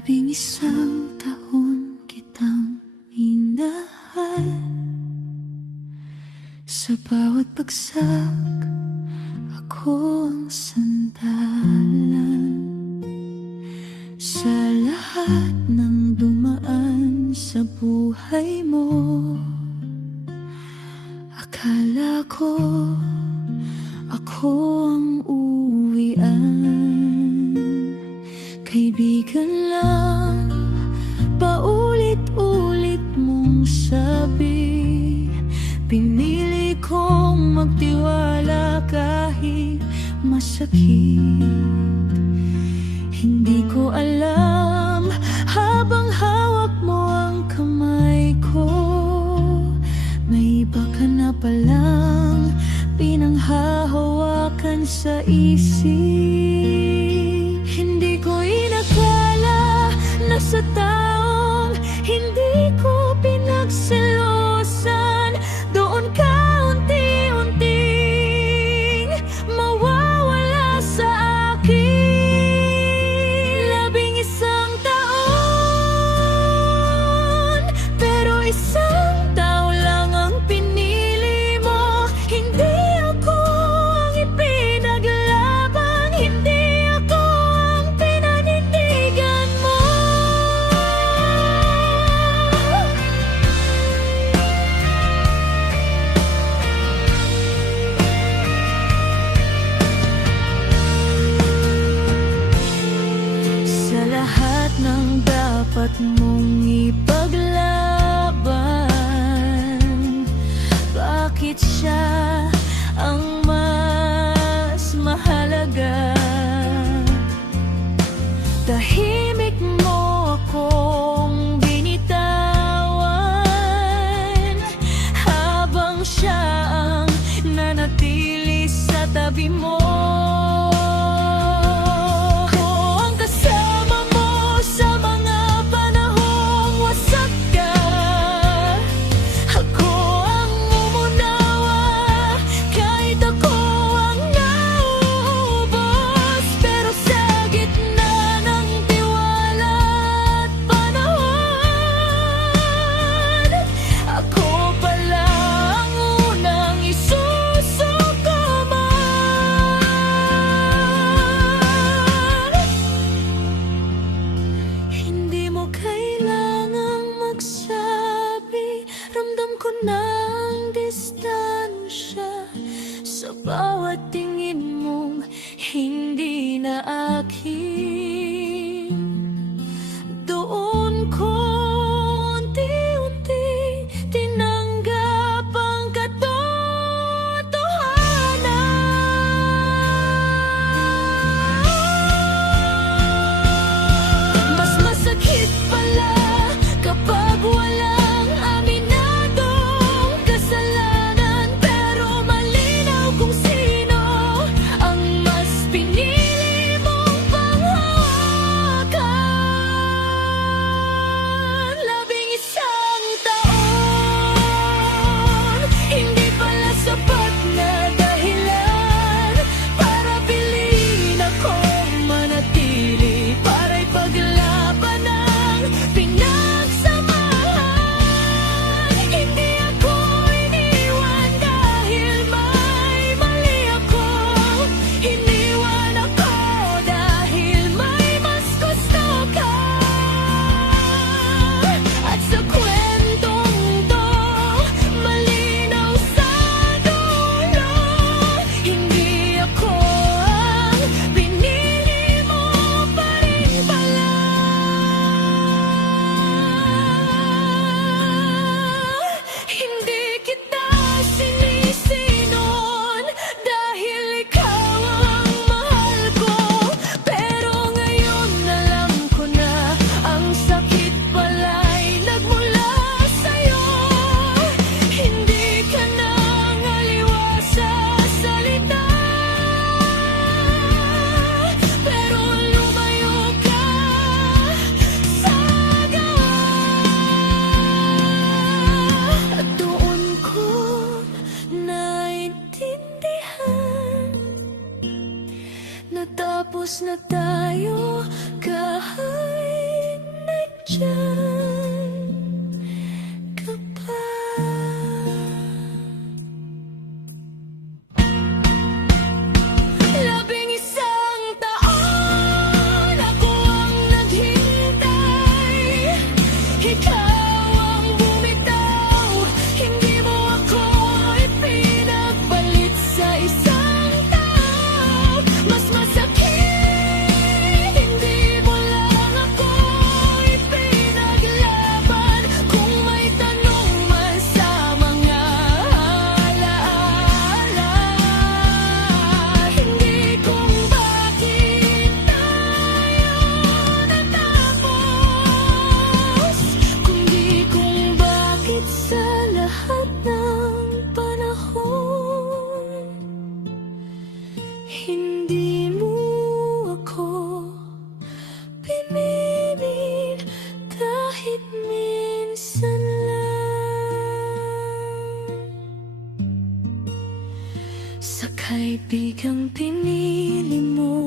11 taon kitang minahal. Sa bawat bagsak, ako ang sandalan. Sa lahat ng dumaan sa buhay mo, akala ko ako ang uwian. Kaibigan lang, paulit-ulit mong sabi. Pinili kong magtiwala kahit masakit. Hindi ko alam, habang hawak mo ang kamay ko, may iba ka na palang pinanghahawakan sa isip. Hindi ko inakala na sa taong hindi ko pinagselosan, doon ka unti-unting mawawala sa akin. 11 taon, pero isang tao lang ang pinili mo. Hindi ako ang ipinaglaban, hindi ako ang pinanindigan mo. Sa lahat ng dapat mong ipaglaban, bakit siya ang mas mahalaga? Tahimik mo akong binitawan, habang siya ang nanatili sa tabi mo. Ako ang kasama mo sa mga panahong wasak ka. Ako ang umunawa Kaibigang pinili mo